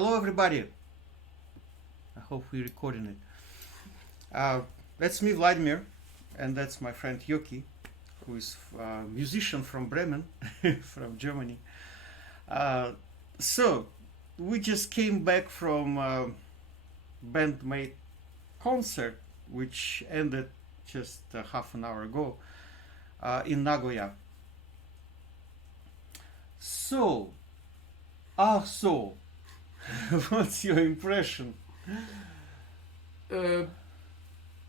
Hello, everybody. I hope we're recording it. That's me, Vladimir, and that's my friend Joki, who is a musician from Bremen, from Germany. Uh, so, we just came back from BAND-MAID concert, which ended just half an hour ago in Nagoya. So, so, what's your impression? Uh,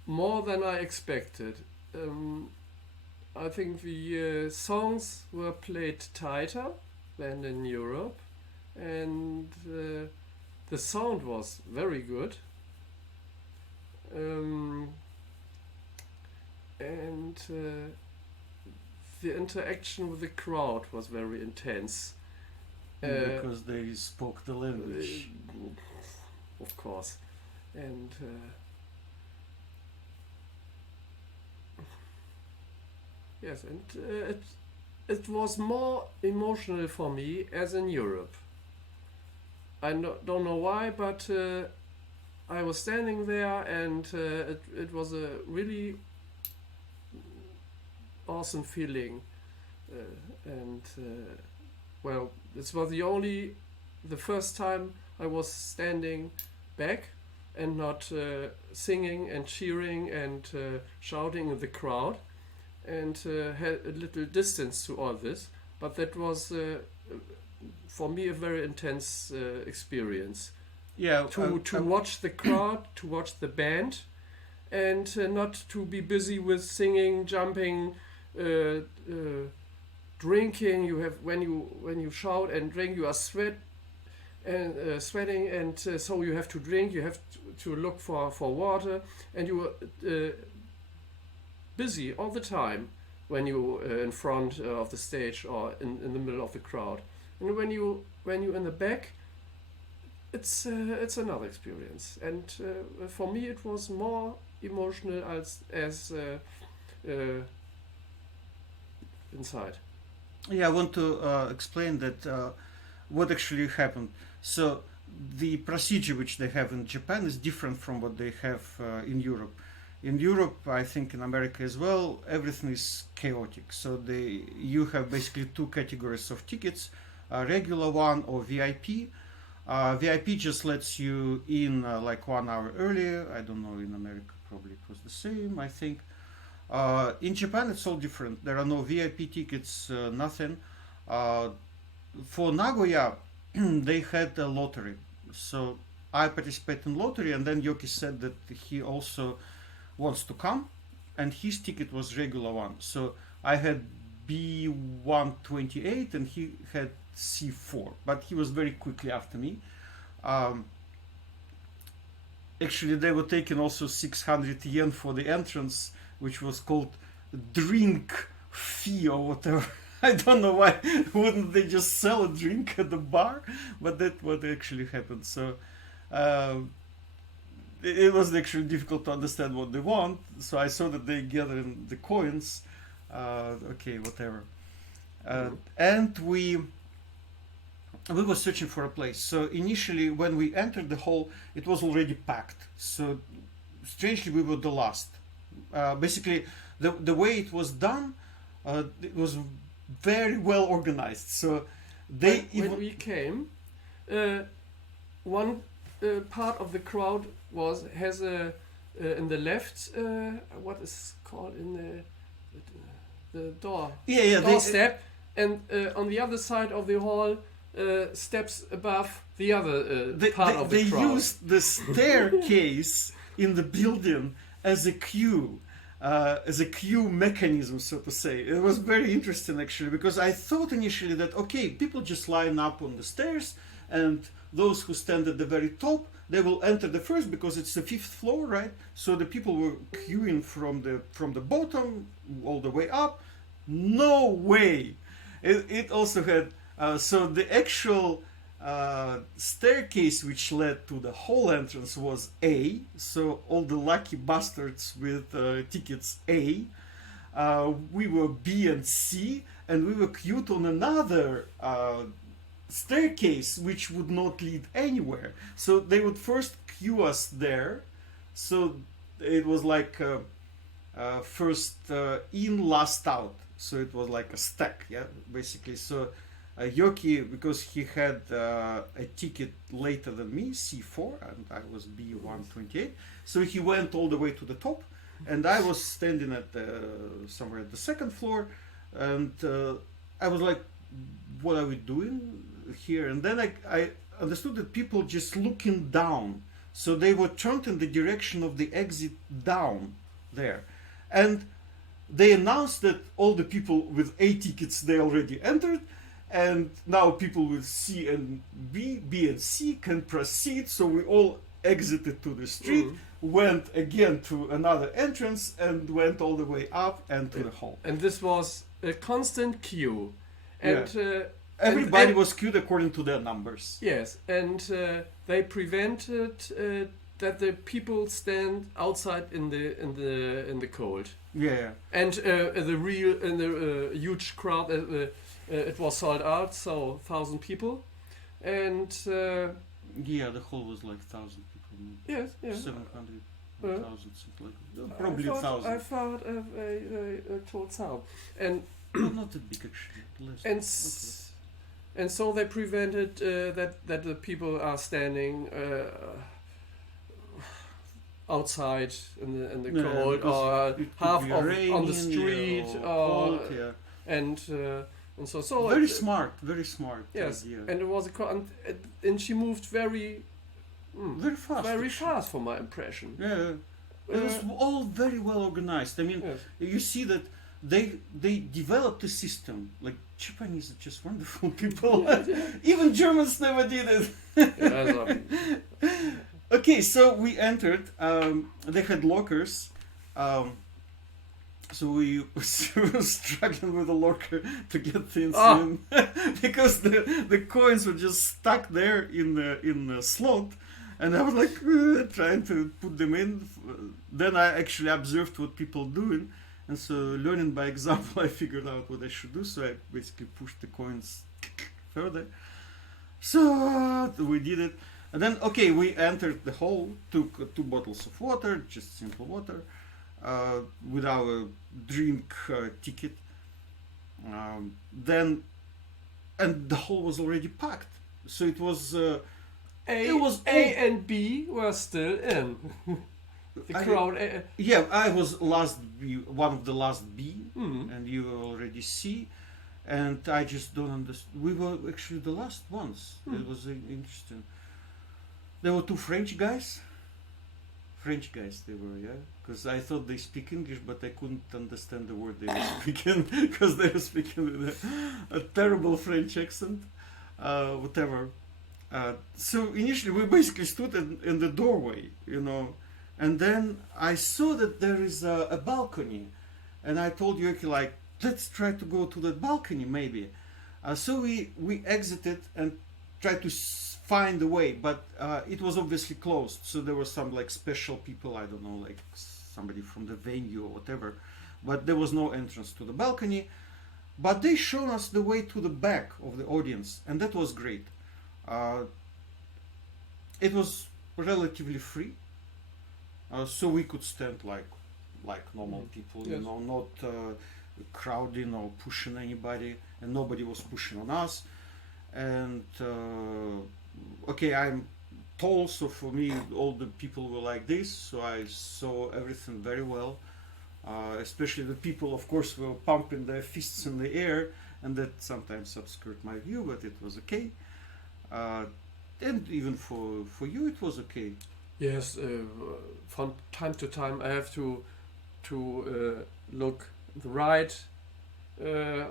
More than I expected. I think the songs were played tighter than in Europe, and the sound was very good. And the interaction with the crowd was very intense. Because they spoke the language. Of course. And yes, and it was more emotional for me as in Europe. I don't know why, but I was standing there, and it was a really awesome feeling. And well, this was the first time I was standing back and not singing and cheering and shouting in the crowd, and had a little distance to all this. But that was for me a very intense experience. Yeah, To watch the crowd, to watch the band, and not to be busy with singing, jumping, drinking. You have when you shout and drink, you are sweating, and so you have to drink. You have to look for water, and you are busy all the time when you in front of the stage or in the middle of the crowd. And when you in the back, it's another experience. And for me, it was more emotional as inside. yeah, I want to explain that what actually happened. So the procedure which they have in Japan is different from what they have in Europe. In Europe, I think in America as well, everything is chaotic. So you have basically two categories of tickets, a regular one or VIP. VIP just lets you in like 1 hour earlier. I don't know, in America probably it was the same, I think. In Japan it's all different. There are no VIP tickets, nothing. For Nagoya, they had a lottery. So I participated in lottery, and then Yoki said that he also wants to come, and his ticket was regular one. So I had B128 and he had C4, but he was very quickly after me. Actually, they were taking also 600 yen for the entrance, which was called drink fee or whatever. I don't know why wouldn't they just sell a drink at the bar, but that's what actually happened. So it was actually difficult to understand what they want. So I saw that they gathered the coins. Okay, whatever. And we were searching for a place. So initially, when we entered the hall, it was already packed. So strangely, we were the last. Basically, the way it was done, it was very well organized. So when we came, one part of the crowd has a in the left what is called in the door doorstep, and on the other side of the hall steps above the other part of the crowd. They used the staircase in the building as a queue. As a queue mechanism, so to say. It was very interesting actually, because I thought initially that okay, people just line up on the stairs, and those who stand at the very top, they will enter the first because it's the 5th floor, right? So the people were queuing from the bottom all the way up. No way! It also had so the actual staircase which led to the hall entrance was A, so all the lucky bastards with tickets A. We were B and C, and we were queued on another staircase which would not lead anywhere. So they would first queue us there. So it was like first in, last out. So it was like a stack, yeah, basically. So Joki, because he had a ticket later than me, C4, and I was B128, so he went all the way to the top, and I was standing at somewhere at the second floor, and I was like, what are we doing here? And then I understood that people just looking down, so they were turned in the direction of the exit down there, and they announced that all the people with A tickets, they already entered, and now people with C and B and C can proceed. So we all exited to the street, went again to another entrance, and went all the way up and to the hall. And this was a constant queue. And everybody was queued according to their numbers. Yes, and they prevented that the people stand outside in the cold. Yeah. And the huge crowd. It was sold out, so 1,000 people, and yeah, the hall was like 1,000 people. Yes, 700, 1,000, something like that. Probably 1,000. I thought I told 1,000, and well, not that big actually. Less. And so they prevented that the people are standing outside in the cold, or half on the street, or cold, and so very smart. Yes, idea. and it was and she moved very fast for my impression. Yeah, it was all very well organized. I mean, yes. You see that they developed a system. Like Japanese are just wonderful people. Even Germans never did it. Okay, so we entered. They had lockers. So we were struggling with the locker to get things in because the coins were just stuck there in the slot, and I was like trying to put them in. Then I actually observed what people doing, and so learning by example, I figured out what I should do. So I basically pushed the coins further. So we did it, and then we entered the hall, took 2 bottles of water, just simple water. With our drink ticket, then, and the hall was already packed. So it was A and B were still in. The crowd. Yeah, I was last B, one of the last B, and you were already C, and I just don't understand. We were actually the last ones. It was interesting. There were 2 French guys they were, yeah, because I thought they speak English, but I couldn't understand the word they were speaking because they were speaking with a terrible French accent, whatever. So initially we basically stood in the doorway, and then I saw that there is a balcony, and I told Joki, like, let's try to go to that balcony maybe. So we exited and tried to find a way, but it was obviously closed. So there were some like special people, I don't know, like somebody from the venue or whatever, but there was no entrance to the balcony. But they showed us the way to the back of the audience, and that was great. It was relatively free, so we could stand like normal people, yes. Not crowding or pushing anybody, and nobody was pushing on us. And I'm tall, so for me all the people were like this, so I saw everything very well, especially the people, of course, were pumping their fists in the air, and that sometimes obscured my view, but it was okay. And even for you it was okay. Yes, from time to time I have to look the right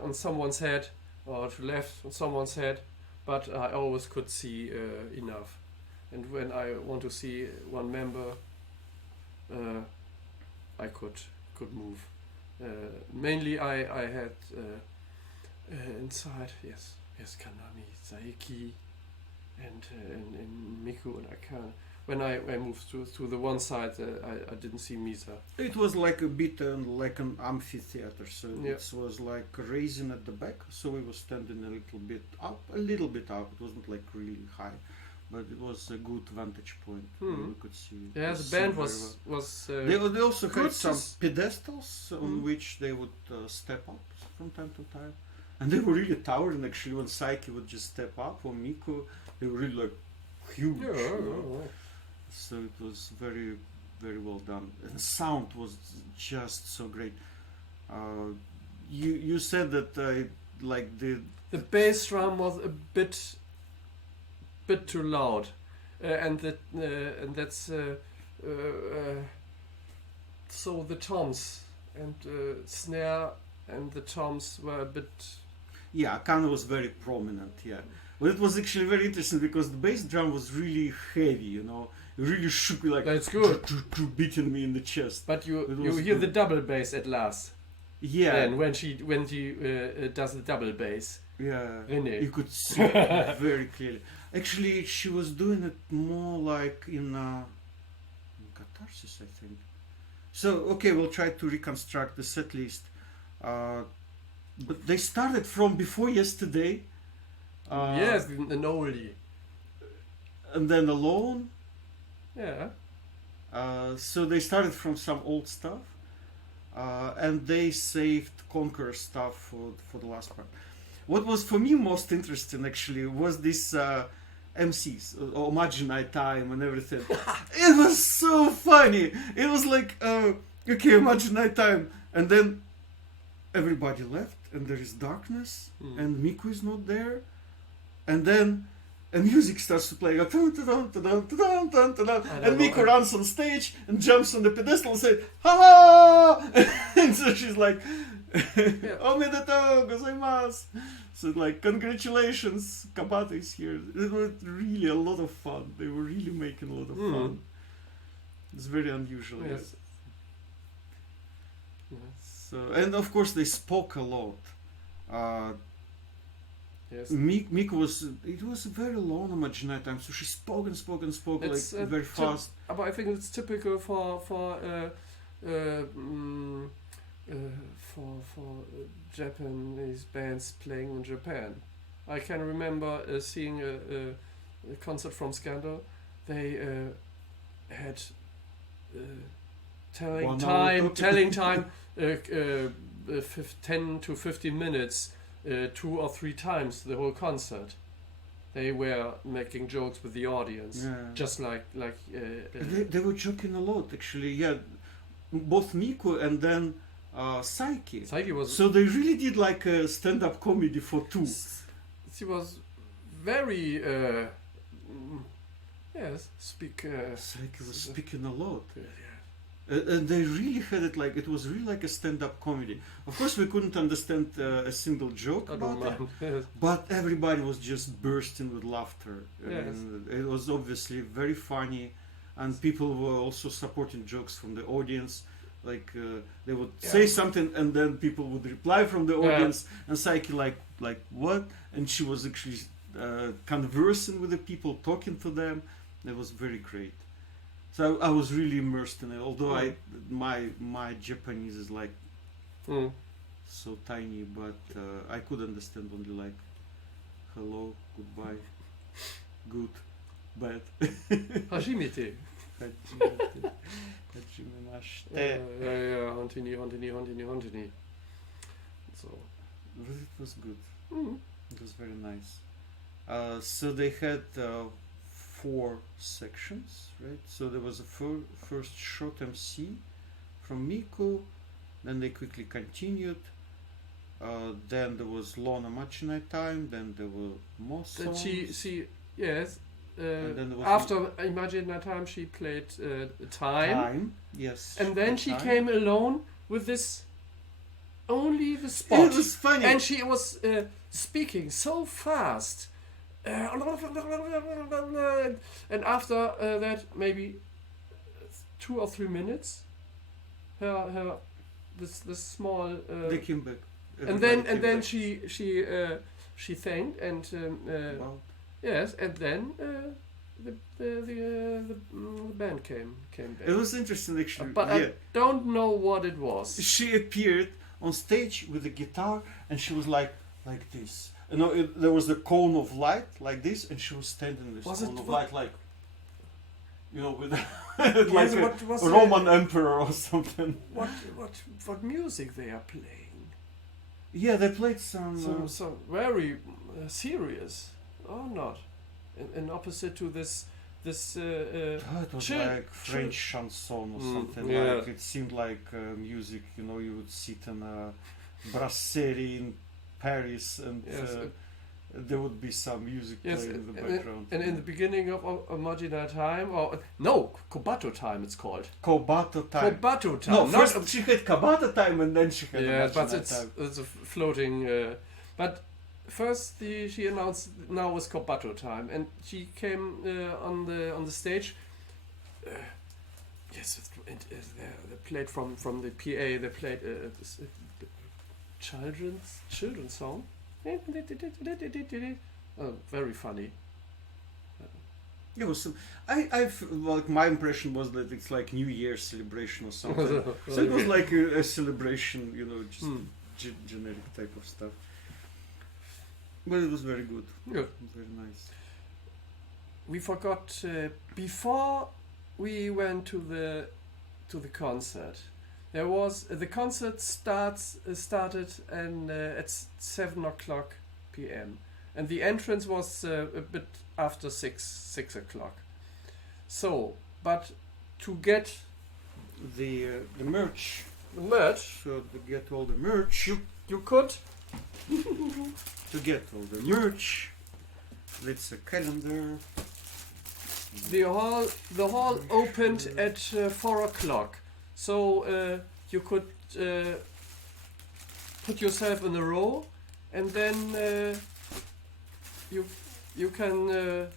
on someone's head, or to left on someone's head, but I always could see enough. And when I want to see one member, I could move. Mainly I had inside, yes, Kanami, Saiki, and Miku and Akane. when I moved to the one side, I didn't see Misa. It was like a bit like an amphitheater, so Yeah. it was like raising at the back. So we were standing a little bit up. It wasn't like really high, but it was a good vantage point. Where we could see. Yeah, the the scene band very was well. was. They also good had some to pedestals on Mm. which they would step up from time to time, and they were really towering. Actually, when Saiki would just step up, or Miku, they were really like huge. you know. So it was very, very well done. And the sound was just so great. You said that like The bass drum was a bit too loud, and that's so the toms and snare and the toms were a bit. yeah, Akane was very prominent. Yeah, but it was actually very interesting because the bass drum was really heavy. You know, it really shook me like That's good. beating me in the chest. But It you was hear good. the double bass at last. Yeah, Then when she does the double bass. yeah. Renee. You could see it very clearly. Actually, she was doing it more like in Catharsis, I think. So, okay, we'll try to reconstruct the set list. But they started from before yesterday. Yes, an oldie. And then Alone. Yeah. So they started from some old stuff. And they saved Conqueror stuff for the last part. What was for me most interesting actually was this MCs, Omajinai Time and everything. It was so funny. It was like, okay, Omajinai Time, and then everybody left, and there is darkness, and Miku is not there, and then music starts to play, and Miku runs on stage and jumps on the pedestal and says, "Ha!" And so she's like, "Omedetou gozaimasu." So like, congratulations, Kabata is here. It was really a lot of fun. They were really making a lot of fun. It's very unusual. Yes. So, and of course they spoke a lot. Yes. Miku was, it was very long Omajinai Time, so she spoke and spoke and spoke It's, like very fast. But I think it's typical for Japanese bands playing in Japan. I can remember seeing a concert from Scandal. They had telling time 10 to 15 minutes 2 or 3 times the whole concert. They were making jokes with the audience, just like they were joking a lot actually. Yeah, both Miku and then Saiki. Saiki was. So they really did like a stand-up comedy for two. She was very Saiki was speaking a lot. And they really had it like, it was really like a stand-up comedy. Of course we couldn't understand a single joke about it, Yes. but everybody was just bursting with laughter. Yes. And it was obviously very funny, and people were also supporting jokes from the audience. Like they would say something and then people would reply from the audience, and Saiki like what? And she was actually conversing with the people, talking to them. It was very great. So I was really immersed in it. Although my Japanese is like so tiny, but I could understand only like hello, goodbye, good, bad. Hashimite. Hajimemashite. Hontini. So. It was good. It was very nice. So they had 4 sections, right? So there was a first short MC from Miku, then they quickly continued. Then there was Lona Machinai Time, then there were more songs. Yes. And then there was After Imagine That Time, she played Time. Yes. And then she Time. came alone with this only the spot. It was funny. And she was speaking so fast. And after that, maybe 2 or 3 minutes, this small. They came back. And then she thanked and Wow. yes, and then the band came back. It was interesting actually. But I don't know what it was. She appeared on stage with a guitar, and she was like this. You know, there was the cone of light like this, and she was standing in this cone of light, like, you know, with like a Roman emperor or something. What music they are playing? Yeah, they played some very serious, or not? In opposite to this. It was like French chanson or something. Yeah. Like it seemed like music. You know, you would sit in a brasserie in Paris, and there would be some music playing in the background. And in the beginning of Marginal Time, or no, Kobato Time, it's called. Kobato Time. Kobato Time. No, first she had Kobato Time, and then she had but Marginal Time. it's a floating. But first, she announced now is Kobato Time, and she came on the stage. Yes, they played from the PA. They played children's song. Oh, very funny. It was like my impression was that it's like New Year's celebration or something. So it was like a celebration, you know, just generic type of stuff. But it was very good. Good. Very nice. We forgot before we went to the concert. There was the concert started and at 7:00 p.m. and the entrance was a bit after 6 o'clock. So, but to get the merch, so to get all the merch, you could to get all the merch. That's a calendar. The hall opened at 4 o'clock. So you could put yourself in a row, and then you can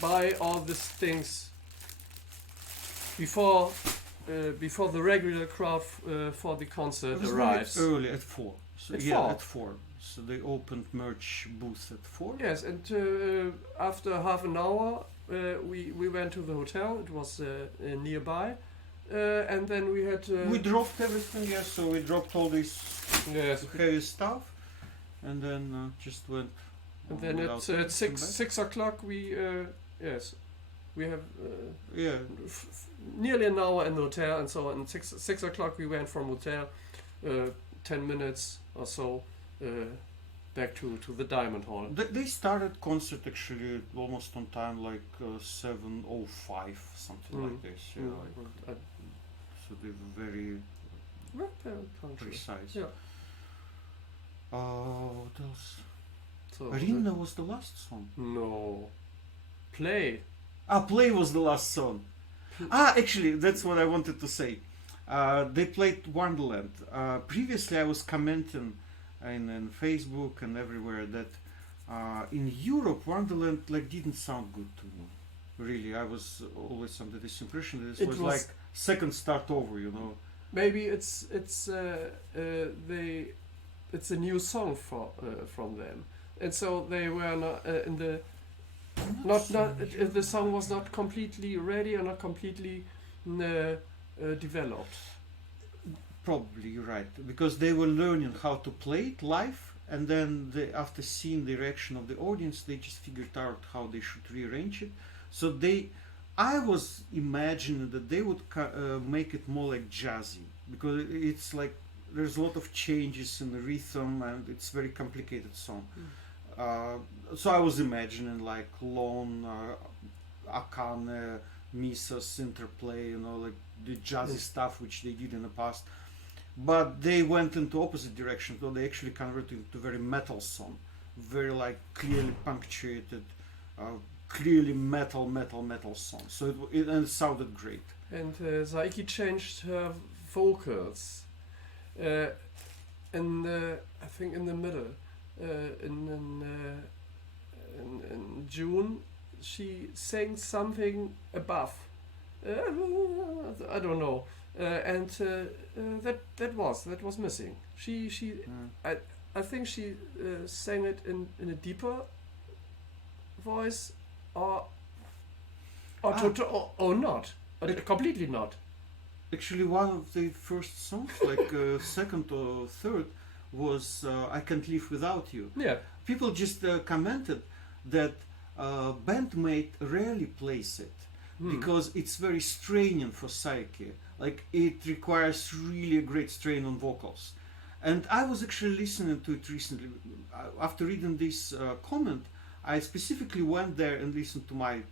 buy all these things before the regular crowd for the concert arrives. Early at 4. So at 4. four. At 4. So they opened merch booth at 4. Yes, and after half an hour we went to the hotel. It was nearby. And then we had. We dropped everything, yes. So we dropped all this heavy stuff, and then just went. And then at 6 o'clock we we have nearly an hour in the hotel, and so at 6 o'clock we went from hotel, 10 minutes or so back to the Diamond Hall. They started concert actually almost on time, like 7:05, something like this. Yeah, so they were very precise. Yeah. What else? So Arena was the last song. No. Play. Play was the last song. Actually, that's what I wanted to say. They played Wonderland. Previously, I was commenting in Facebook and everywhere that in Europe, Wonderland didn't sound good to me. Really, I was always under this impression that it was like second start over, you know. Maybe it's a new song from them, and so they were not in the the song was not completely ready or not completely developed. Probably you're right, because they were learning how to play it live, and then after seeing the reaction of the audience, they just figured out how they should rearrange it. So I was imagining that they would make it more like jazzy, because it's like there's a lot of changes in the rhythm and it's very complicated song. So I was imagining like long akane, misas, interplay, you know, like the jazzy stuff which they did in the past. But they went into opposite direction, so they actually converted it to very metal song, very like clearly punctuated, clearly metal song. So it sounded great. And Saiki changed her vocals, and I think in the middle, in June, she sang something above. I don't know, and that was missing. I think she sang it in a deeper voice, or Or not. Completely not. Actually, one of the first songs, like second or third, was "I Can't Live Without You." Yeah. People just commented that BAND-MAID rarely plays it because it's very straining for Psyche. Like it requires really a great strain on vocals. And I was actually listening to it recently. After reading this comment, I specifically went there and listened to my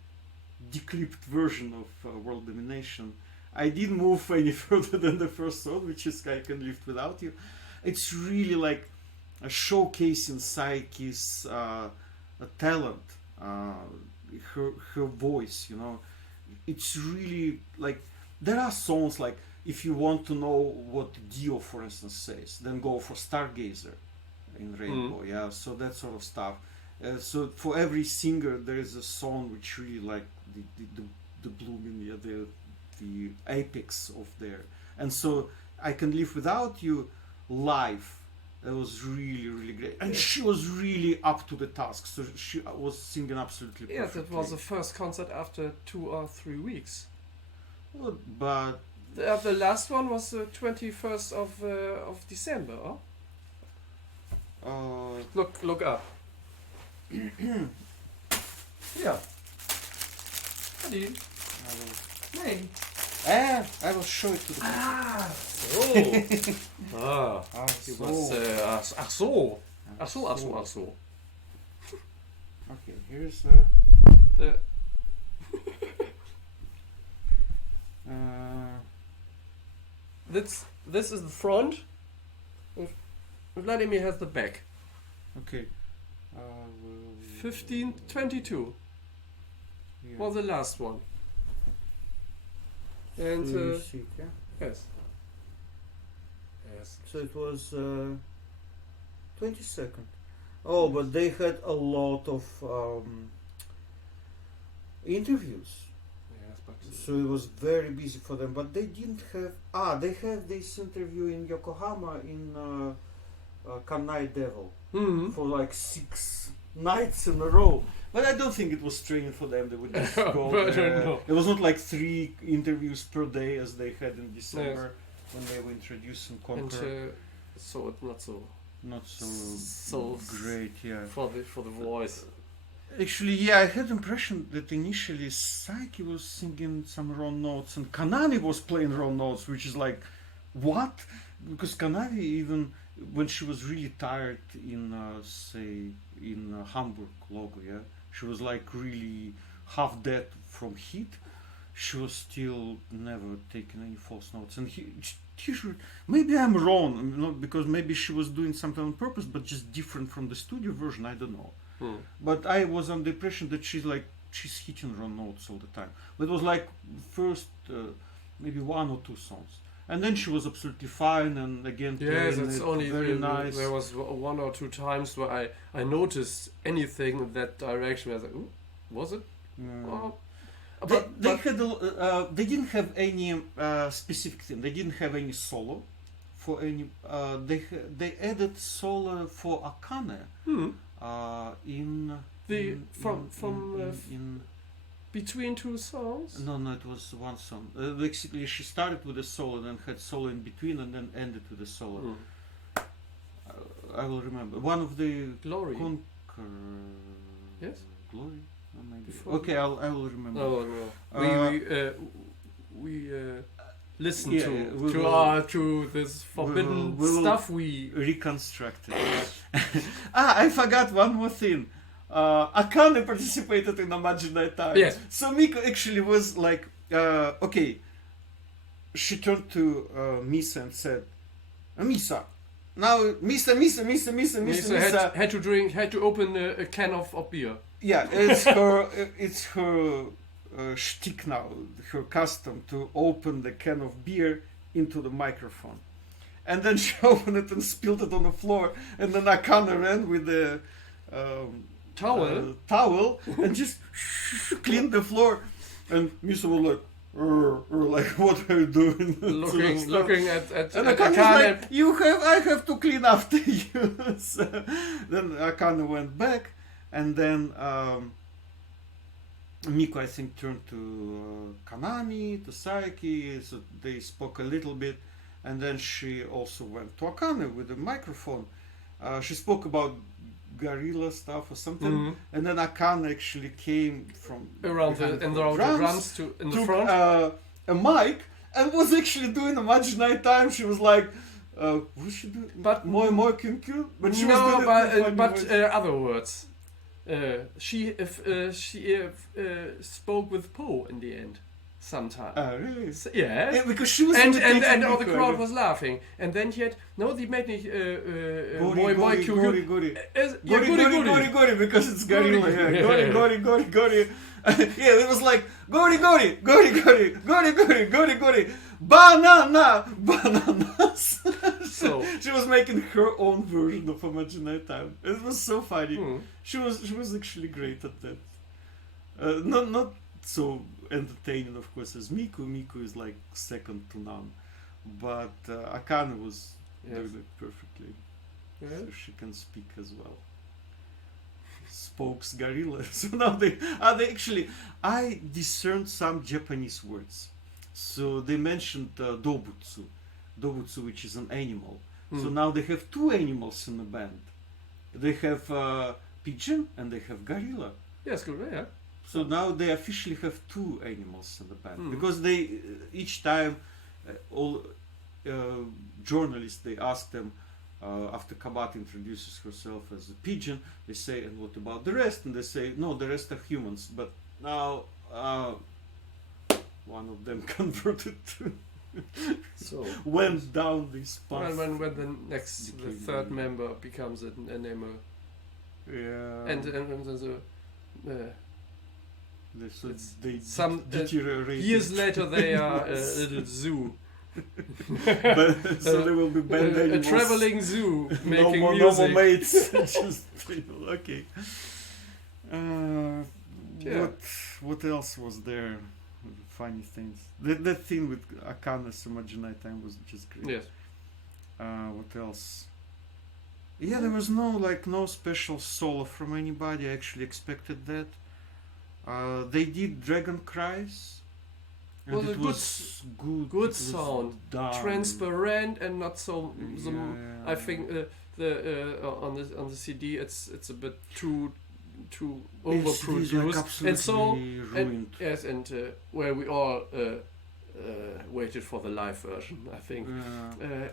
declipped version of World Domination. I didn't move any further than the first song, which is "I Can Live Without You." It's really like a showcasing Psyche's talent, her voice, you know. It's really like, there are songs like, if you want to know what Dio, for instance, says, then go for Stargazer in Rainbow, yeah, so that sort of stuff. So for every singer there is a song which really like the blooming, yeah, the apex of there. And so "I Can Live Without You" live, that was really great, and she was really up to the task, so she was singing absolutely perfectly. Yes, it was the first concert after 2 or 3 weeks. Well, but the last one was the 21st of December. Look up. Ja. Die. Nee. I will show it to the So. Ach so. Okay, here's The this is the front. Vladimir has the back. okay. 1522 Yeah. was the last one. And yes. So it was 22nd. Oh, but they had a lot of interviews. Yes, but So it was very busy for them. But they didn't have. They have this interview in Yokohama in Kanai Devil for like 6 nights in a row. But I don't think it was training for them. They would just go I there. don't know. It was not like 3 interviews per day as they had in December when they were introducing Conquer. And so it's not so So great, yeah. for the voice. Actually, yeah, I had the impression that initially Psyche was singing some wrong notes and Kanami was playing wrong notes, which is like, what? Because Kanami, even when she was really tired in, say, in Hamburg logo, yeah, she was like really half dead from heat. She was still never taking any false notes, and he should, maybe I'm wrong, not because maybe she was doing something on purpose, but just different from the studio version. I don't know. But I was under the impression that she's hitting wrong notes all the time. But it was like first maybe 1 or 2 songs, and then she was absolutely fine. And again, Yes, it's only very nice. There was 1 or 2 times where I noticed anything in that direction. I was like, ooh, was it? Oh. They didn't have any specific thing. They didn't have any solo for any. They added solo for Akane in between 2 songs. No, it was one song. Basically, she started with a solo, then had solo in between, and then ended with a solo. I will remember one of the Glory. Yes. Glory. Maybe. Before Okay, I will remember. No. We listen to this forbidden stuff. We reconstructed. I forgot one more thing. Akane participated in Imaginary Time. Yes. So Miko actually was like, okay. She turned to Misa and said, "Misa, now Misa had to open a can of beer." Yeah, it's her shtick now, her custom to open the can of beer into the microphone. And then she opened it and spilled it on the floor, and then Akane ran with the towel and just cleaned the floor. And Misa was like, what are you doing? looking at and Akane was like, I have to clean after you. So then Akane went back. And then Miku, I think, turned to Kanami, to Saiki, so they spoke a little bit, and then she also went to Akane with a microphone. She spoke about guerrilla stuff or something, Mhm. and then Akane actually came from Around behind the and around the drums to in the took front. a mic and was actually doing a match night time. She was like, what should do? But- more Kyunkyu? But she was No, doing it in a funny but voice. other words. She spoke with Poe in the end, sometime. Really? Yes. Yeah, because she was And imitating all the Miku, I crowd guess. was laughing. And then he had no, die meet nicht Gori, Moi Gori, Gori. Yeah, Gori, Gori, because it's gorilla. Gori. Yeah. Yeah. Gori. Yeah, it was like Gori, Gori. Bananas. So- she was making her own version of Imagine Time. It was so funny. Hmm. She was actually great at that. Not so entertaining, of course, as Miku. Miku is like second to none, but Akane was Yes. doing it perfectly. Yeah. So she can speak as well. Spokes gorilla. So now they actually, I discerned some Japanese words. So they mentioned dobutsu, which is an animal. So Hmm. now they have two animals in the band. They have pigeon and they have gorilla. Yes, good. Yeah. So now they officially have two animals in the band Hmm. because they each time all journalists they ask them after Kabat introduces herself as a pigeon, they say, and what about the rest? And they say, no, the rest are humans. But now one of them converted to So went down this path. when the Became third an- member becomes an animal, Yeah. and So it's they some, deteriorated. years later they are a little zoo, But, so there will be band a animals. traveling zoo making no music. more mates. Just okay. Yeah. What else was there? Funny things. That thing with Akane's Imagine Time was just great. Yes. What else? Yeah, there was no special solo from anybody. I actually expected that. They did Dragon Cries. And Was it a good was good. good it was sound. done. Transparent and not so. Yeah. I think on the CD it's a bit too overproduced, and so ruined. yes, and where we all waited for the live version, I think,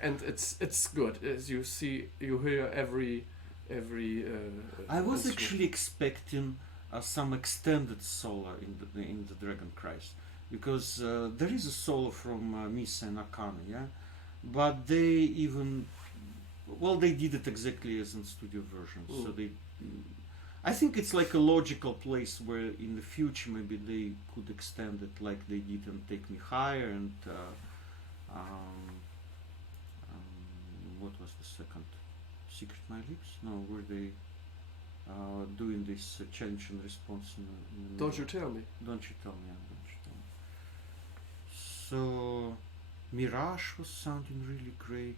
and it's good as you hear every. I was instrument. actually expecting some extended solo in the Dragon Christ, because there is a solo from Misa and Akane, yeah, but they did it exactly as in studio version. So I think it's like a logical place where in the future maybe they could extend it like they did in Take Me Higher and what was the second? Secret My Lips? No, were they doing this challenge and response in the Don't you middle? tell me? Don't you tell me, don't you tell me. So Mirage was sounding really great.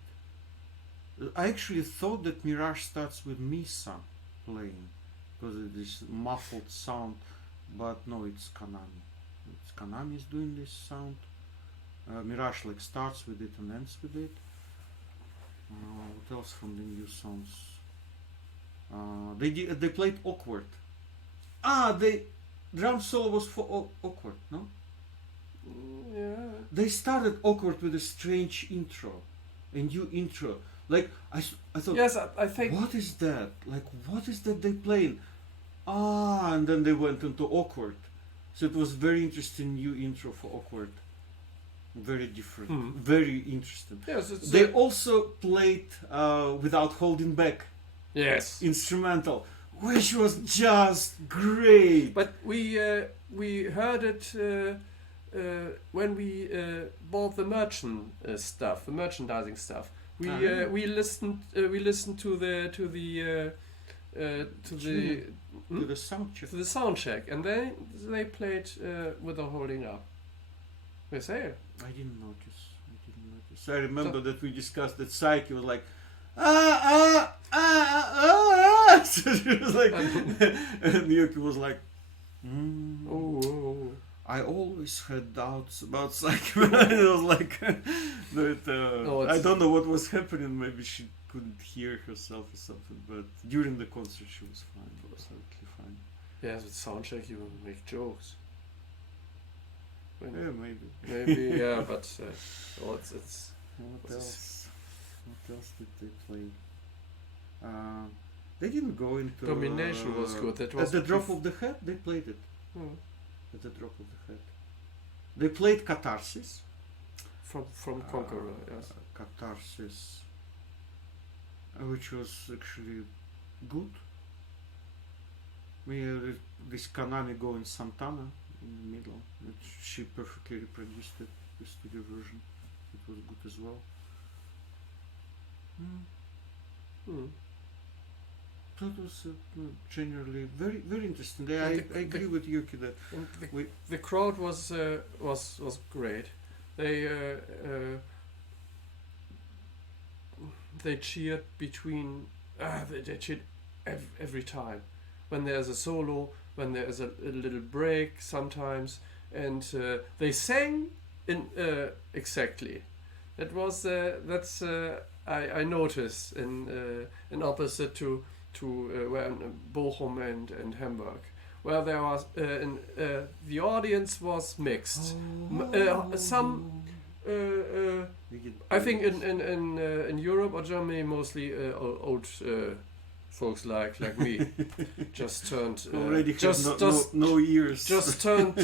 I actually thought that Mirage starts with Misa playing because of this muffled sound, but no, it's Kanami. It's Kanami is doing this sound. Mirage like starts with it and ends with it. What else from the new songs? They played Awkward. The drum solo was for Awkward, no? Yeah. They started Awkward with a strange intro, a new intro. Like I thought, Yes, I think. what is that? Like what is that they playing? And then they went into Awkward. So it was very interesting new intro for Awkward. Very different, very interesting. Yes, it's They also played Without Holding Back yes. instrumental, which was just great. But we heard it when we bought the merchandising stuff. We listened to the To the sound check. sound check, and then they played Without Holding Up. They say I didn't notice. I remember that we discussed that Psyche was like, So she was like, and Yuki was like, Oh. I always had doubts about Psyche. It was like that. No, I it's- don't know what was happening. Maybe she couldn't hear herself or something. But during the concert, she was fine, absolutely fine. Yeah, with soundcheck you make jokes. When- Yeah, maybe. Maybe, yeah, but it's What What's else? What else did they play? They didn't go into. Domination was good. That At was the drop of the hat, they played it. Hmm. At the drop of the hat, they played Catharsis. from Conqueror. Yes. Catharsis, which was actually good. We had this Kanami going Santana in the middle, which she perfectly reproduced it, the studio version. It was good as well. Hmm. So it was generally very, very interesting. And I agree with Yuki that And we, the crowd was great. They cheered between. They cheered every time when there's a solo, when there's a little break sometimes, and they sang in exactly. That was I noticed in opposite to where Bochum and Hamburg, where there was the audience was mixed. Some I think in Europe or Germany mostly old folks like me just turned already just have no years. just turned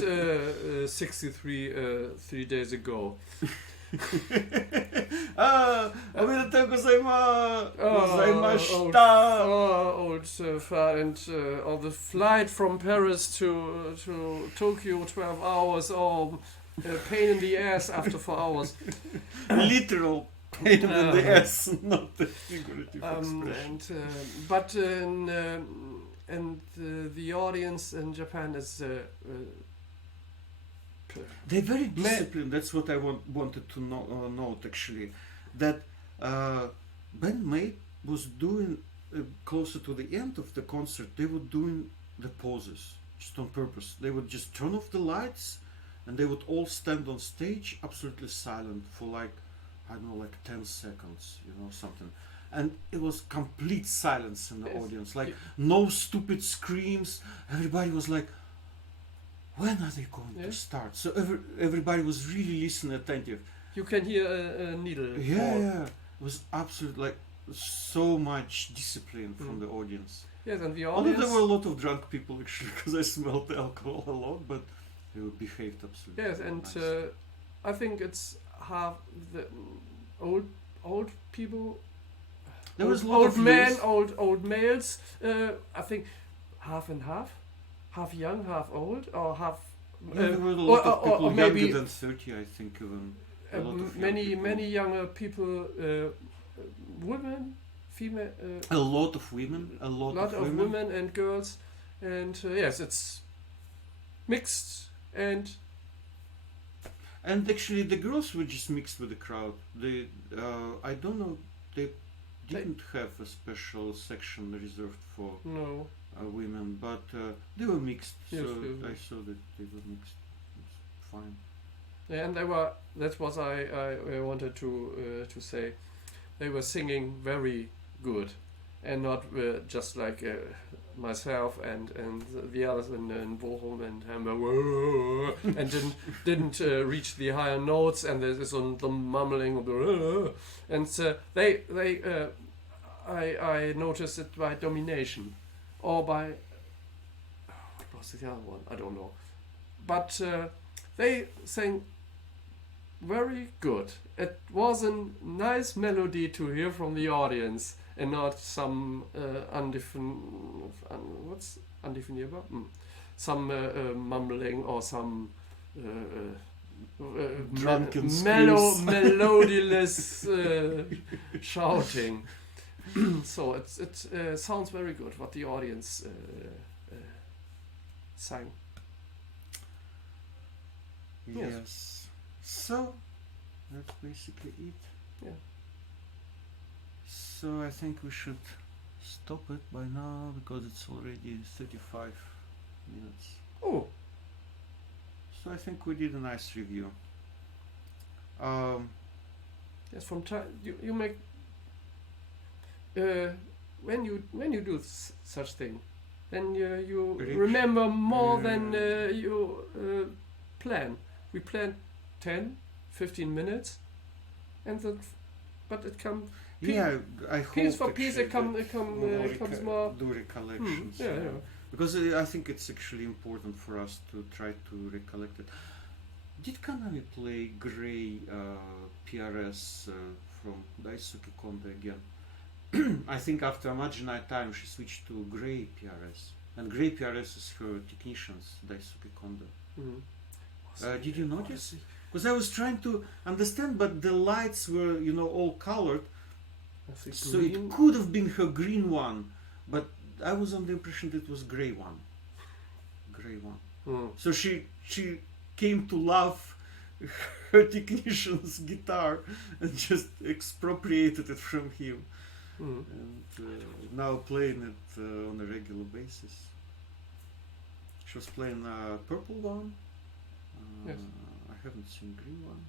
63 3 days ago. おめでとうございますございまし old た old fat and or the flight from Paris to Tokyo 12 hours or pain in the ass after 4 hours. literal pain in the ass, not the figurative expression. And the audience in Japan is They're very disciplined. That's what I wanted to note actually. That BAND-MAID was doing closer to the end of the concert. They were doing the pauses just on purpose. They would just turn off the lights, and they would all stand on stage, absolutely silent for like I don't know, like 10 seconds, you know, something. And it was complete silence in the Yes. audience, like no stupid screams. Everybody was like, when are they going to Yes. start? So everybody was really listening attentive. you can hear a needle Yeah, fall. yeah. It was absolute, like so much discipline from the audience. Yes, and the Although audience. there were a lot of drunk people actually, because I smelled the alcohol a lot, but they behaved absolutely. Yes, and nice. I think it's half the old people. There was a lot old of men, youth. old males. I think half and half young, half old, or half. Yeah, there were a lot of people or maybe younger than 30, I think, even. A lot of young people. many younger people, women, female. A lot of women, a lot Lot of of women and girls, and yes, it's mixed and And actually, the girls were just mixed with the crowd. They, I don't know, they didn't have a special section reserved for no. women, but they were mixed. Yes, so yes, I yes. saw that they were mixed. It's fine. And they were. That's what I wanted to say. They were singing very good, and not just like myself and the others in Bochum and Hamburg, and didn't reach the higher notes, and there's the mumbling of the, and I noticed it by domination, or by what was the other one? I don't know, but they sang very good. It was a nice melody to hear from the audience, and not some what's undefinable? Some mumbling or some Drunken melodieless shouting. So it sounds very good what the audience sang. Yes. Yes. So that's basically it. Yeah. So I think we should stop it by now because it's already 35 minutes. Oh, So I think we did a nice review. Yes, from time you make when you do such thing, then you Rich. remember more than you plan. We planned 10, 15 minutes, and that, but it comes Yeah, I hope piece for piece. actually It we'll comes more. do recollections. Yeah. Because I think it's actually important for us to try to recollect it. Did Konami play Grey PRS from Daisuke Kondo again? I think after Imagine Time she switched to Grey PRS. And Grey PRS is her technicians, Daisuke Kondo. Did you notice? Because I was trying to understand, but the lights were, all colored. So it could have been her green one, but I was under the impression that it was grey one. Grey one. So she came to love her technician's guitar and just expropriated it from him. And now playing it on a regular basis. She was playing a purple one. Yes. I haven't seen green one.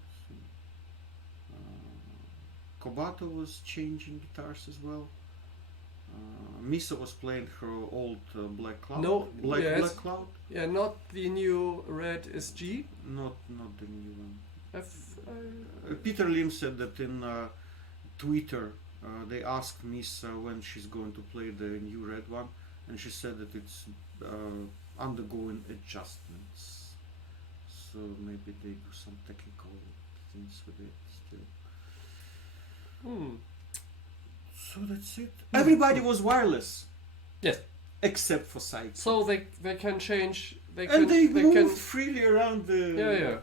Kobato was changing guitars as well. Misa was playing her old Black Cloud. No, Black Cloud. Yeah, not the new Red SG. Not the new one. Peter Lim said that in Twitter they asked Misa when she's going to play the new red one, and she said that it's undergoing adjustments. So maybe they do some technical things with it still. So that's it. Everybody was wireless. Yes. Except for Psyche. So they can change. They moved can freely around the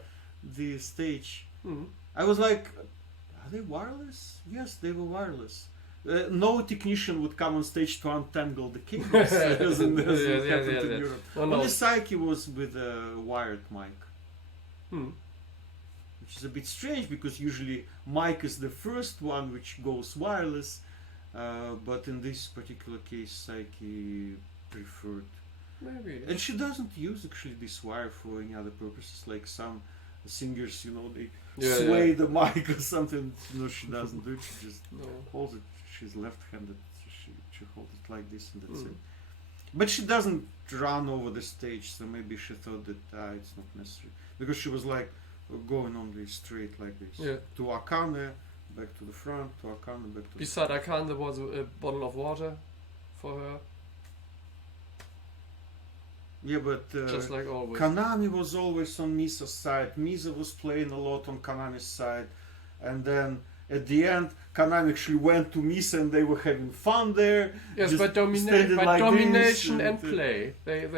stage. I was like, are they wireless? Yes, they were wireless. No technician would come on stage to untangle the cables, as it happened in Europe. Only Psyche was with a wired mic. Which is a bit strange because usually mic is the first one which goes wireless, but in this particular case Psyche preferred. Maybe. And she doesn't use actually this wire for any other purposes, like some singers, they sway the mic or something. No, she doesn't do it. She just holds it. She's left-handed. She holds it like this and that's it. But she doesn't run over the stage, so maybe she thought that it's not necessary. Because she was like going only straight like this. Yeah. To Akane, back to the front, to Akane, back to Beside Akane there was a bottle of water for her. Yeah, but just like always. Konami was always on Misa's side. Misa was playing a lot on Konami's side. And then at the end, Konami actually went to Misa and they were having fun there. Yes, by domination and play. They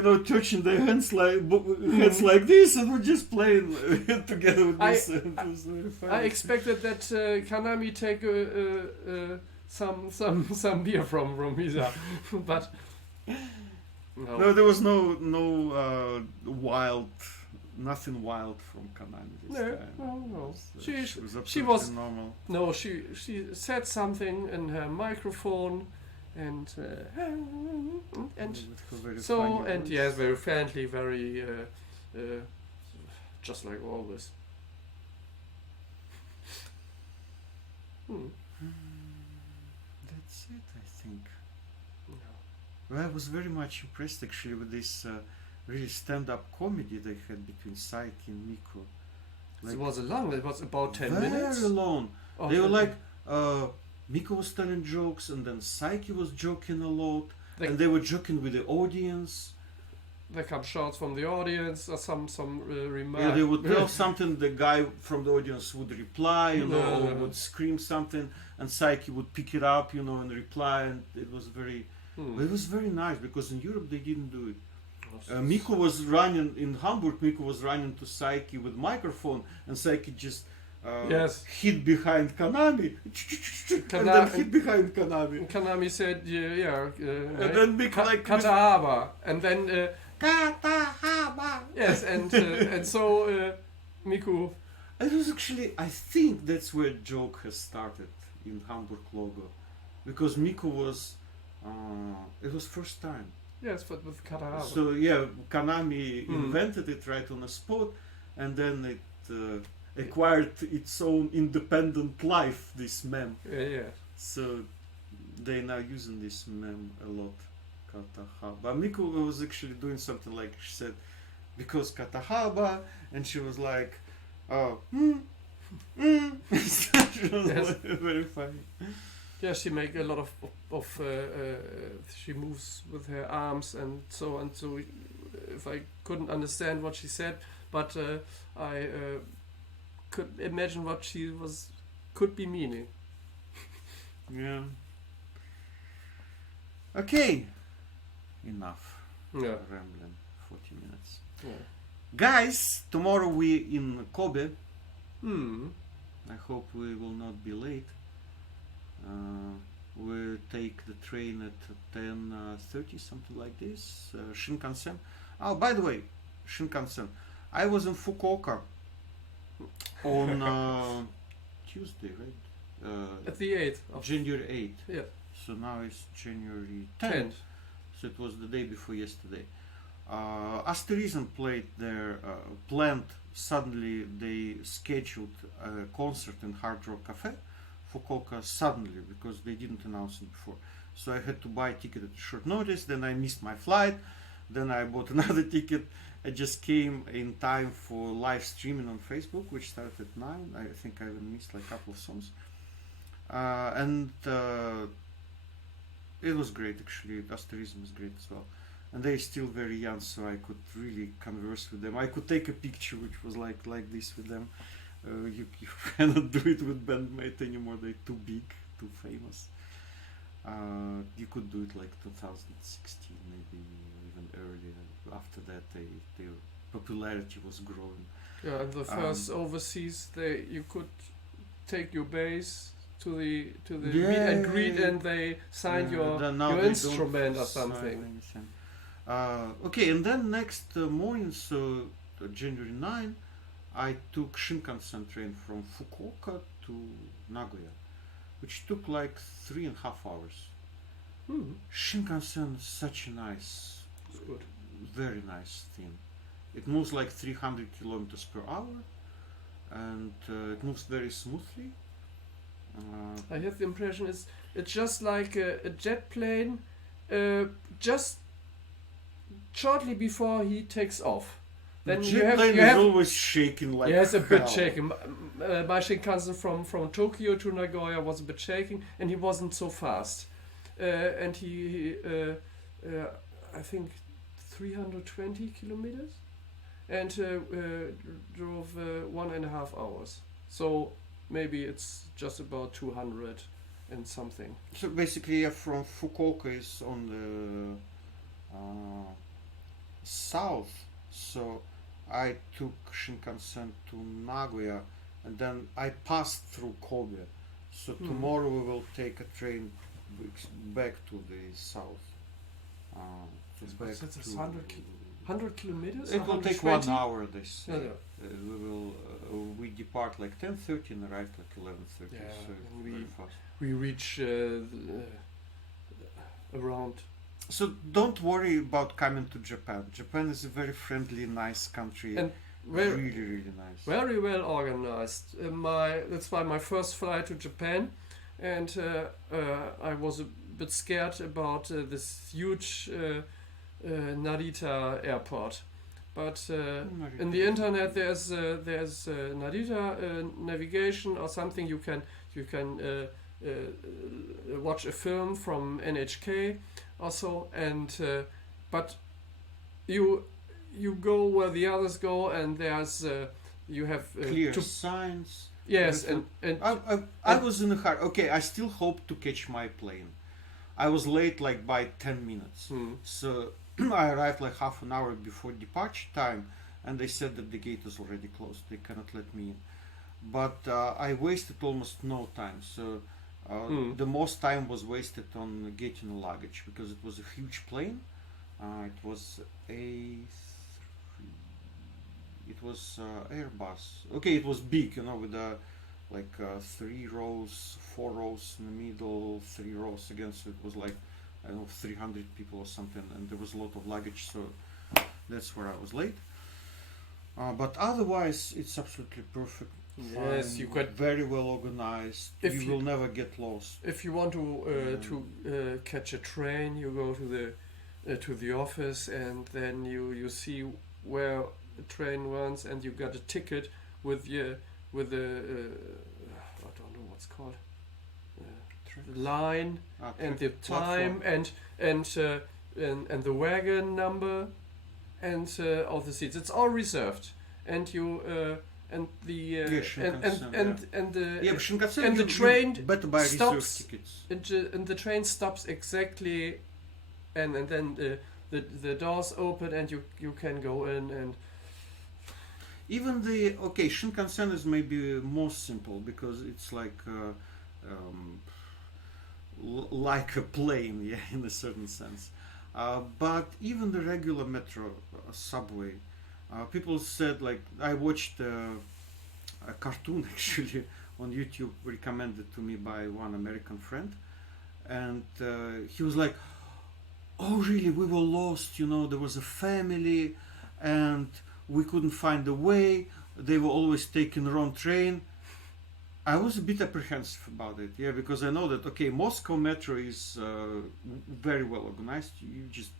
were touching their hands like this and were just playing together with Misa. It was very funny. I expected that Konami take some beer from Misa, but no, there was no nothing wild from Konami this time. No. She was normal. No, she said something in her microphone, and so and yes, very friendly, very just like always. That's it, I think. Well, I was very much impressed actually with this really stand-up comedy they had between Psyche and Miko. It was long. It was about 10 very minutes. Very long. Oh, they were like, Miko was telling jokes, and then Psyche was joking a lot, and they were joking with the audience. There come shots from the audience or some remark. Yeah, they would tell something, the guy from the audience would reply, or would scream something, and Psyche would pick it up, and reply, and it was very... It was very nice because in Europe they didn't do it. Miko was running in Hamburg. Miko was running to Psyche with microphone, and Psyche just hid behind Konami, and then hid behind Konami. Konami said, and then Miko like Katahaba, and then Katahaba. Yes, and so Miko. It was actually, I think that's where joke has started in Hamburg logo, because Miko was. It was first time. Yes, but with Katahaba. So yeah, Konami invented it right on the spot, and then it acquired its own independent life. This meme. Yeah. So they now using this meme a lot. Katahaba. Miku was actually doing something like she said, because Katahaba, and she was like, oh, She was Yes. very funny. Yeah, she make a lot of she moves with her arms and so on. So if I couldn't understand what she said, but I could imagine what she could be meaning. Yeah. Okay. Enough Yeah. rambling. 40 minutes. Yeah. Guys, tomorrow we in Kobe. I hope we will not be late. We take the train at 10:30, something like this. Shinkansen. Oh, by the way, Shinkansen. I was in Fukuoka on Tuesday, right? At the 8th of January 8th. Yeah. So now it's January 10th. 10th. So it was the day before yesterday. Asterism played their planned. Suddenly they scheduled a concert in Hard Rock Cafe, Fukuoka, suddenly, because they didn't announce it before. So I had to buy a ticket at short notice. Then I missed my flight. Then I bought another ticket. I just came in time for live streaming on Facebook, which started at 9. I think I even missed like a couple of songs. And it was great, actually. Asterism is great as well. And they're still very young, so I could really converse with them. I could take a picture which was like this with them. You cannot do it with BAND-MAID anymore. They're too big, too famous. You could do it like 2016, maybe even earlier. After that, their popularity was growing. Yeah, and the first overseas, you could take your bass to the meet and greet, and they signed your instrument or something. Okay, and then next morning, so January 9, I took Shinkansen train from Fukuoka to Nagoya, which took like 3.5 hours. Shinkansen is such a nice, good, very nice thing. It moves like 300 kilometers per hour, and it moves very smoothly. I have the impression it's just like a jet plane, just shortly before he takes off. Then the you jet have plane is always shaking like yes, a bit hell. shaking. My Shinkansen from Tokyo to Nagoya was a bit shaking, and he wasn't so fast. And he I think 320 kilometers, and drove 1.5 hours. So maybe it's just about 200 and something. So basically, from Fukuoka is on the south. So I took Shinkansen to Nagoya, and then I passed through Kobe. So tomorrow we will take a train back to the south. That's 100 kilometers? It will take 1 hour. This we depart like 10:30 and arrive like 11:30. Yeah, so and very fast. We reach around. So don't worry about coming to Japan. Japan is a very friendly, nice country. And really, really nice. Very well organized. That's why my first flight to Japan, and I was a bit scared about this huge Narita airport. But in the internet there's Narita navigation or something. You can watch a film from NHK also, and but you go where the others go, and there's you have clear signs. Yes, and I was in a hurry. Okay, I still hope to catch my plane. I was late like by 10 minutes. So I arrived like half an hour before departure time, and they said that the gate is already closed. They cannot let me in. But I wasted almost no time. So the most time was wasted on getting the luggage, because it was a huge plane. It was Airbus. Okay, it was big, with like 3 rows, 4 rows in the middle, 3 rows again. So it was like I don't know, 300 people or something, and there was a lot of luggage, so that's where I was late. But otherwise, it's absolutely perfect. Yes, Fine, you got. very well organized. If You you- will never get lost. If you want to catch a train, you go to the office, and then you see where the train runs, and you got a ticket with the I don't know what's called the line and the time and the wagon number and all the seats. It's all reserved, and you and the and the Yeah, but Shinkansen, and the you train better buy reserve stops. tickets. And the train stops exactly, and then the doors open, and you can go in. And Even Shinkansen is maybe more simple because it's like like a plane, yeah, in a certain sense. But even the regular metro, subway, people said, like, I watched a cartoon actually on YouTube recommended to me by one American friend, and he was like, "Oh, really? We were lost. You know, there was a family, and we couldn't find the way. They were always taking the wrong train." I was a bit apprehensive about it, yeah, because I know that Moscow metro is very well organized.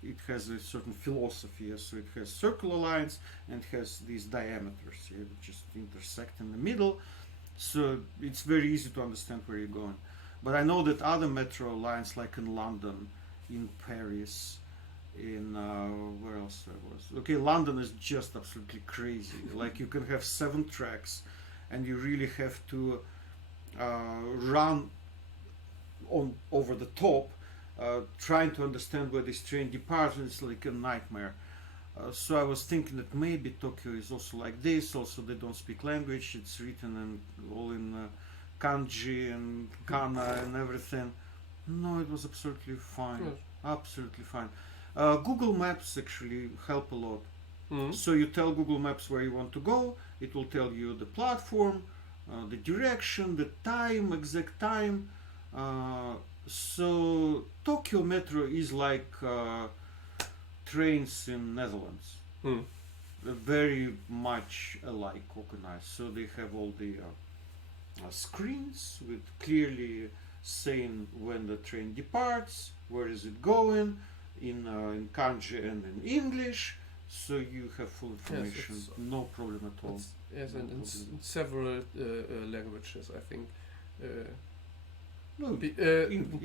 It has a certain philosophy, yeah? So it has circular lines and has these diameters, yeah, that just intersect in the middle. So it's very easy to understand where you're going. But I know that other metro lines, like in London, in Paris, in where else I was? Okay, London is just absolutely crazy. Like, you can have 7 tracks, and you really have to run on over the top, trying to understand where this train departs. It's like a nightmare. So I was thinking that maybe Tokyo is also like this. Also, they don't speak language. It's written all in kanji and kana and everything. No, it was absolutely fine. Good. Absolutely fine. Google Maps actually help a lot. Mhm. So you tell Google Maps where you want to go. It will tell you the platform, the direction, the time, exact time. So Tokyo Metro is like trains in Netherlands. Mm. Very much alike organized. So they have all the screens with clearly saying when the train departs, where is it going, in kanji and in English. So you have full information, it's- no problem at all. Yes, No and in problem. several languages, I think. No,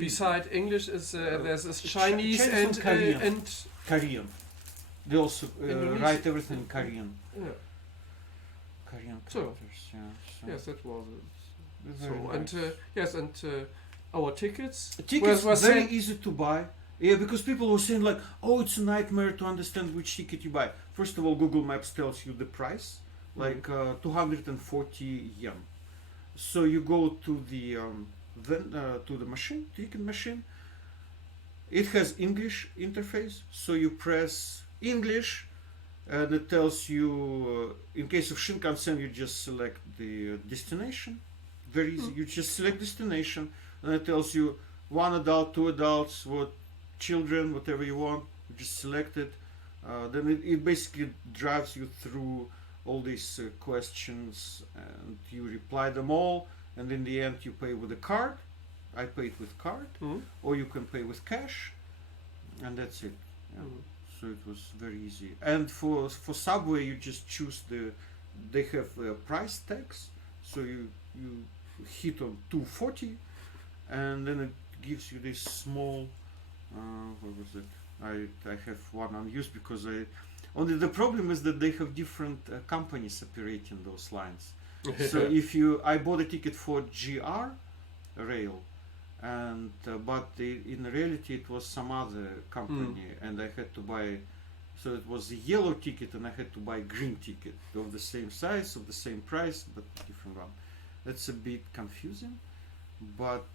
Beside English, is there's Chinese Chinese and Korean. and Korean. They also Indonesian- write everything in Korean. yeah. Korean So, characters, yeah. So Yes, that was it. very So nice. and our tickets. Tickets were very sent- easy to buy. Yeah, because people were saying like, "Oh, it's a nightmare to understand which ticket you buy." First of all, Google Maps tells you the price, like 240 yen. So you go to the ticket machine. It has English interface, so you press English, and it tells you. In case of Shinkansen, you just select the destination. Very easy. You just select destination, and it tells you 1 adult, 2 adults, what children, whatever you want. You just select it. Then it basically drives you through all these questions, and you reply them all. And in the end, you pay with a card. I paid with card, Mhm. or you can pay with cash, and that's it. Yeah. Mhm. So it was very easy. And for Subway, you just choose they have price tags, so you hit on 240, and then it gives you this small. What was it? I have one unused because only the problem is that they have different companies operating those lines. So I bought a ticket for GR Rail, and but in reality it was some other company, and I had to buy. So it was a yellow ticket, and I had to buy green ticket of the same size, of the same price, but different one. That's a bit confusing, but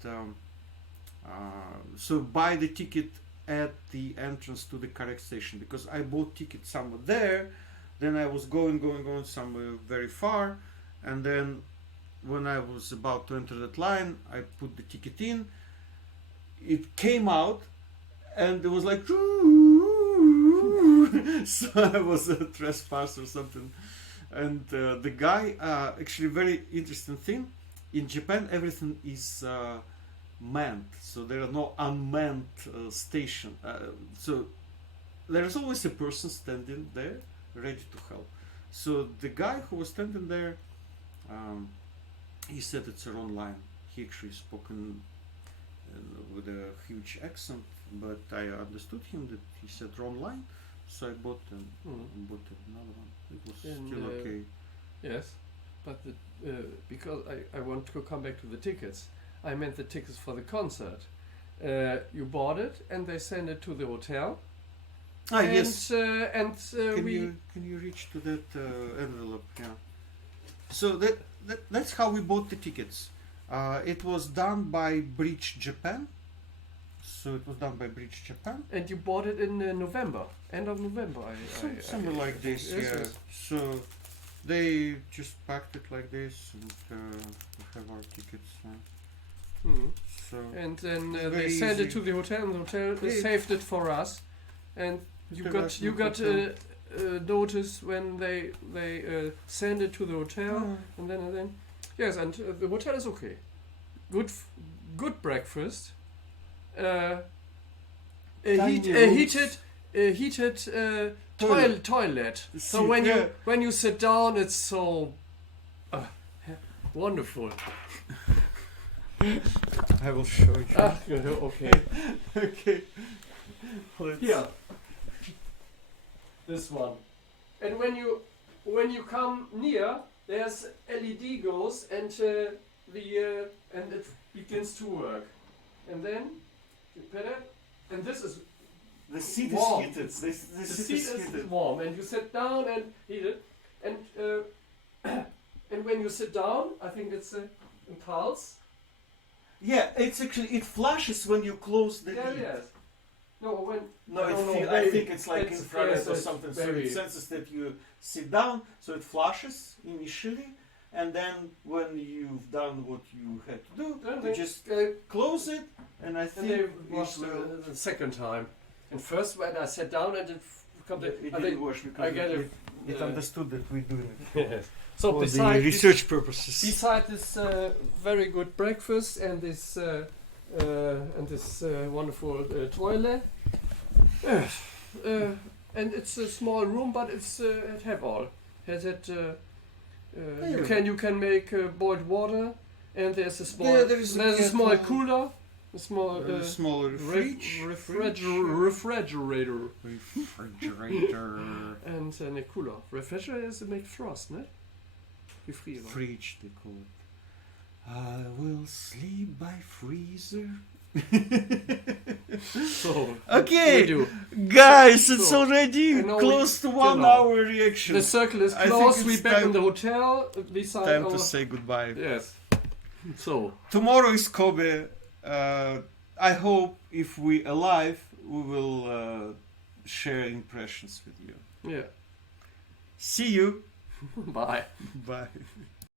so buy the ticket at the entrance to the correct station, because I bought ticket somewhere there, then I was going somewhere very far, and then when I was about to enter that line, I put the ticket in, it came out, and it was like so I was a trespasser or something. And the guy, actually, very interesting thing. In Japan, everything is manned, so there are no unmanned station. So there's always a person standing there, ready to help. So the guy who was standing there, he said it's a wrong line. He actually spoken with a huge accent, but I understood him that he said wrong line. So I bought bought another one. It was still okay. Yes, but because I want to come back to the tickets. I meant the tickets for the concert. You bought it and they send it to the hotel. Yes. And Can you reach to that envelope? Yeah. So that's how we bought the tickets. It was done by Bridge Japan. So it was done by Bridge Japan. And you bought it in November, end of November. Something like this, yes, yeah. yes. So they just packed it like this, and we have our tickets. So And then it's they very sent it easy. to the hotel, and the hotel Yeah. saved it for us. And you International got hotel. notice when they send it to the hotel, Oh. and then yes, and the hotel is okay. Good breakfast. A heated toilet. So See, yeah. when you sit down, it's so wonderful. I will show you. Okay. Okay. Here. This one. And when you come near, there's LED goes and and it begins to work. And then you put it, and this is The seat warm. is heated. The seat is warm, and you sit down and heat it. And and when you sit down, I think it's a impulse. Yeah, it's actually it flashes when you close the Yeah, heat. yes. No, when No, I very- think it's like it's- infrared yes, or it's something. So very- it senses that you sit down, so it flashes initially, and then when you've done what you had to do, Then you they just uh, close it, and I and think they it wash will. the second time. And first when I sat down and it It I didn't think wash because I get it understood that we're doing it Yes. So for the beside research purposes. beside this very good breakfast and this wonderful toilet, and it's a small room, but it's it have all. Has it? You can make boiled water, and there's a small Yeah, there is a there's a small kettle. cooler, a small smaller refrigerator, refrigerator, and a cooler. Refrigerator is to make frost, ne? Gefrieren. fridge they call it. I will sleep by freezer. So Okay, we do. guys, it's So, already and now close to we- 1 genau. hour reaction. The circle is I think closed. We it's back time- in the hotel. Beside Time our to say goodbye. yes. So Tomorrow is Kobe. I hope if we alive, we will share impressions with you. yeah. See you. Bye. Bye.